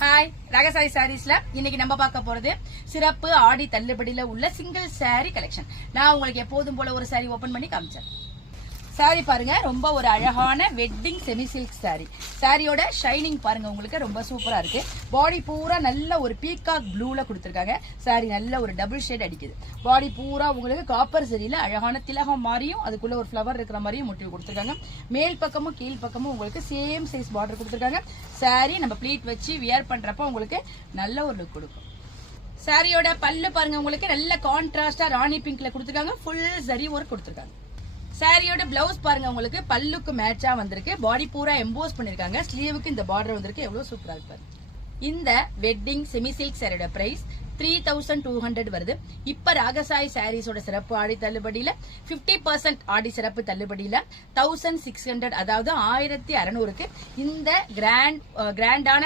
Hi, ராகசாரி சாரீஸ்ல இன்னைக்கு நம்ம பார்க்க போறது சிறப்பு ஆடி தள்ளுபடியில உள்ள சிங்கிள் சாரி கலெக்ஷன். நான் உங்களுக்கு எப்போதும் போல ஒரு சாரி ஓபன் பண்ணி காமிச்சேன். சாரி பாருங்க, ரொம்ப ஒரு அழகான வெட்டிங் செமி சில்க் சாரி. சாரியோட ஷைனிங் பாருங்க, உங்களுக்கு ரொம்ப சூப்பரா இருக்கு. பாடி பூரா நல்ல ஒரு பீகாக் ப்ளூல கொடுத்திருக்காங்க. சாரி நல்ல ஒரு டபுள் ஷேட் அடிக்குது. பாடி பூரா உங்களுக்கு காப்பர் சரியில அழகான திலகம் மாதிரியும் அதுக்குள்ள ஒரு ஃபிளவர் இருக்கிற மாதிரியும் மோட்டிவ் கொடுத்திருக்காங்க. மேல் பக்கமும் கீழ் பக்கமும் உங்களுக்கு சேம் சைஸ் பார்டர் கொடுத்திருக்காங்க. சாரி நம்ம ப்ளீட் வச்சு வியர் பண்றப்ப உங்களுக்கு நல்ல ஒரு லுக் கொடுக்கும். சாரியோட பல்லு பாருங்க, உங்களுக்கு நல்ல கான்ட்ராஸ்டா ராணி பிங்க்ல கொடுத்திருக்காங்க. ஃபுல் சரி ஒர்க் கொடுத்திருக்காங்க. சாரியோட பிளவுஸ் பாருங்க, உங்களுக்கு பல்லுக்கு மேட்சா வந்திருக்கு. பாடி பூரா எம்போஸ் பண்ணிருக்காங்க. ஸ்லீவுக்கு இந்த பார்டர் வந்திருக்கு. எவ்வளவு சூப்பரா இருக்கு. இந்த வெட்டிங் செமி சில்க் சாரியோட பிரைஸ் 3200 வருது. இப்ப ராகசாய் சாரீஸோட சிறப்பு ஆடி தள்ளுபடியில 50% ஆடி சிறப்பு தள்ளுபடியில 1600, அதாவது 1600க்கு இந்த கிராண்டான